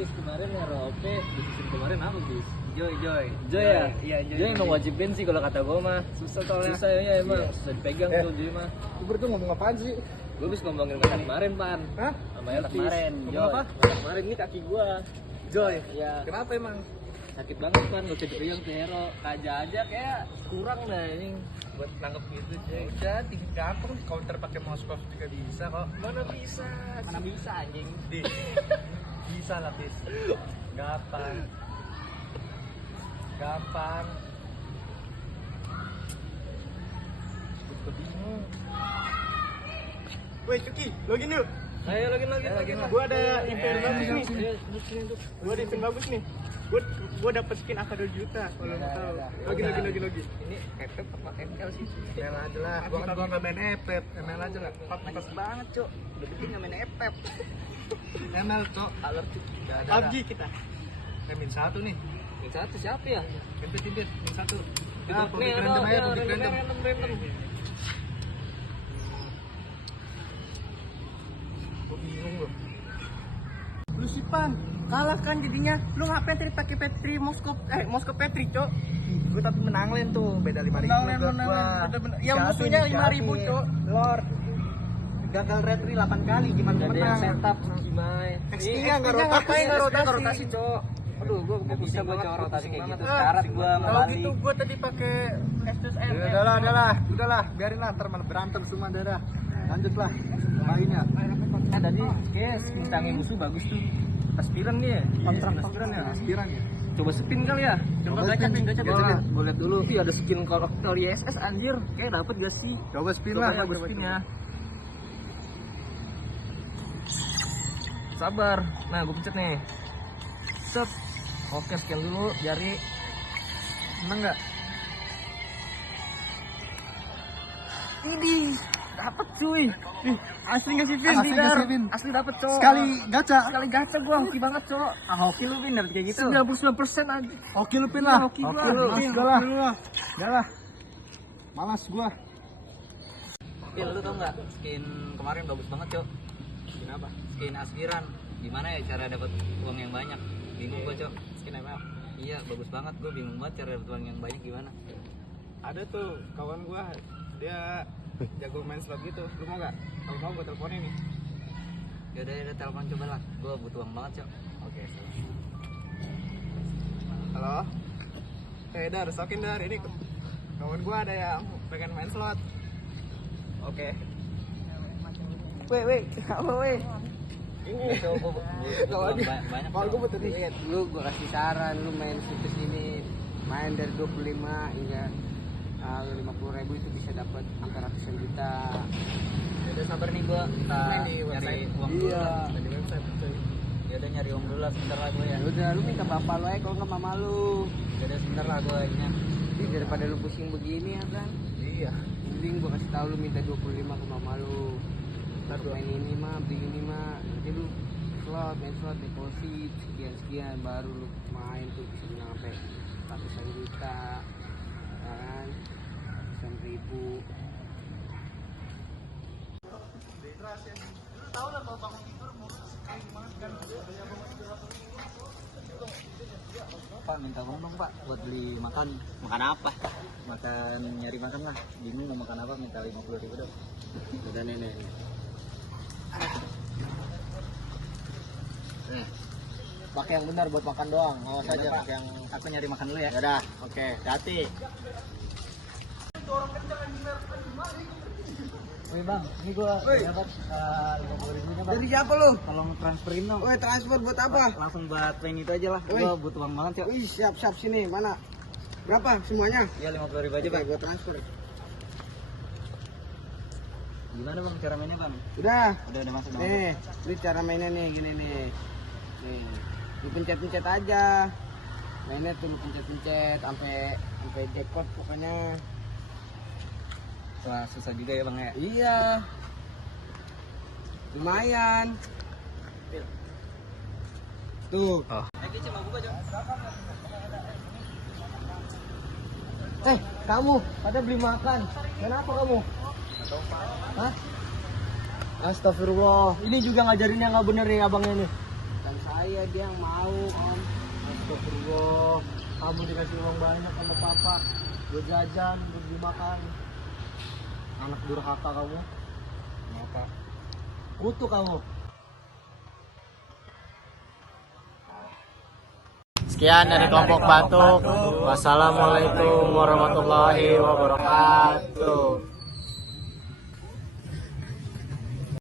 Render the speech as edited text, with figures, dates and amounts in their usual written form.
bis kemarin hero OP di season kemarin apa bis? Joy Joy ya? Iya, Joy emang wajibin sih kalau kata gue mah. Susah soalnya. Susah ya emang, susah dipegang tuh Joy mah. Lu berdua ngomong apaan sih? Gue bis ngomongin kata kemarin pan. Hah? Sama Elvis. Kemarin, Ngomong Joy. apa? Kata kemarin ini kaki gua. Joy. Iya. Kenapa emang? Sakit banget pan, gak bisa dipegang ke hero. Kaja aja kayak kurang dah ini buat nangkep gitu Joy. Udah, tinggi gampang counter pakai mouse cuff juga bisa kok. Mana bisa? Mana bisa anjing. Bisa lah, Tis. Gampang. Gampang. Gue bingung. Woi, Cuki, login yuk. Ayo login. Gua ada event bagus nih. Ayo, duduk. Gua ada event bagus nih. Gua dapet skin AK 2 juta kalau mau tahu. Login. Ini FF apa ML sih? ML aja lah. Gua enggak main FF. ML aja lah. Pantas banget, Cok. Udah gede enggak main FF. ML, Cok. Alert PUBG kita. Min 1 nih. yang satu siapa ya? Timpit min 1. Nah, Public random aja, public random. random. Gua bingung loh. Lu sih Pan, kalah kan jadinya. Lu ngapain tadi pakai Petri Moskop Petri, Cok? Gue tapi menang len tuh, beda 5.000. Bener. Yang musuhnya 5.000, Cok. Lord. Gagal retri 8 kali gimana Ada yang menang? setup gimana? XP-nya enggak ngapain rotasi. nggak rotasi, Cok? Aduh, gua Bisa pusing gua banget, rotasi pusing kayak banget. gitu. Ah, Syarat gua Kalau membalik. gitu gue tadi pakai SSM. Udahlah, biarin lah, ntar malah berantem semua darah. Lanjutlah, mainnya. Tadi kayak bintangin musuh bagus tuh. Aspiran nih ya? Aspiran ya. Coba spin kali ya? Coba gacapin. Gua lihat dulu. Ih, ada skin koktel ISS anjir. Kayak dapet gak sih? Coba spin Coba lah. ya, gua spin ya. Sabar. Nah, gue pencet nih. Set. Oke, scan dulu jari. Menang nggak? Ini dapat cuy. Asli nggak sih Vin? Asli nggak sih, Vin? Asli dapat cowok. Sekali gacha. Sekali gacha gua hoki banget cowok. Hoki lu Vin dapet kayak gitu. 99% aja. Oke lu pin lah. Hoki gua. Udah lah. Malas gua. Pil, lu tau nggak skin kemarin bagus banget, Cok? Skin apa? Skin aspiran. Gimana ya cara dapat uang yang banyak? Bingung gua, Cok. Skin ML. Iya, bagus banget. Gua bingung banget cara dapat uang yang banyak gimana. Ada tuh kawan gua, dia jago main slot gitu. Lu mau gak? Kalau mau gua teleponin nih. Yaudah telepon coba lah. Gua butuh uang banget, Cok. Oke. Halo. Dar, sokin Dar. Ini kawan gua ada yang pengen main slot. Oke. Weh, apa weh? Ini cowok. Banyak. Kalau gua butuh duit. Lu gua kasih saran, lu main situs ini main dari 25 hingga 50.000 itu bisa dapat angka ratusan juta. Udah sabar nih gua. Main di Nyari website. uang dulu. Iya. lah. Di website cuy. Yaudah nyari uang dulu lah sebentar lah gua ya. Udah lu minta bapak lu aja kalau nggak mama lu. Yaudah sebentar lah gua ini. Jadi daripada lu pusing begini ya kan. Iya. Mending gua kasih tahu lu minta 25 ke mama lu. Ntar main ini mah, beli ini mah. Nanti lu main slot deposit sekian baru lu main tuh bisa menang sampai ratusan juta. Kan? 100.000. Pak minta uang dong Pak buat beli makan. Makan apa? Nyari makan lah. Bingung mau makan apa, minta 50.000 dong. Udah nih. Pakai yang benar buat makan doang. Awas Yaudah, aja Pak. pakai yang. Aku nyari makan dulu ya. Yaudah, oke. Hati. Wih bang, ini gua dapat 50.000 nya bang. Dari siapa lu? Tolong transferin dong. Woi, transfer buat apa? Langsung buat main itu aja lah. Wih. Gua butuh uang banget Cok. Wih, siap sini. Mana? Berapa semuanya? Iya 50.000 aja bang. Gua transfer. Gimana bang cara mainnya bang? Udah. Udah masuk bang. Nih, ini cara mainnya nih, gini nih. Nih, lu pencet-pencet aja. Mainnya tuh lu pencet-pencet sampai jackpot pokoknya. Wah susah juga ya bang ya. Iya. Lumayan. Tuh. Lagi cuma gua Cok. Kamu pada beli makan. Kenapa kamu? Hah? Astagfirullah. Ini juga ngajarin yang nggak bener nih abangnya nih. bukan saya dia yang mau om. Astagfirullah, kamu dikasih uang banyak sama papa buat jajan, buat beli makan. Anak durhaka kamu. Kenapa? Kutu kamu. Sekian dari kelompok Batuk. Wassalamualaikum warahmatullahi wabarakatuh.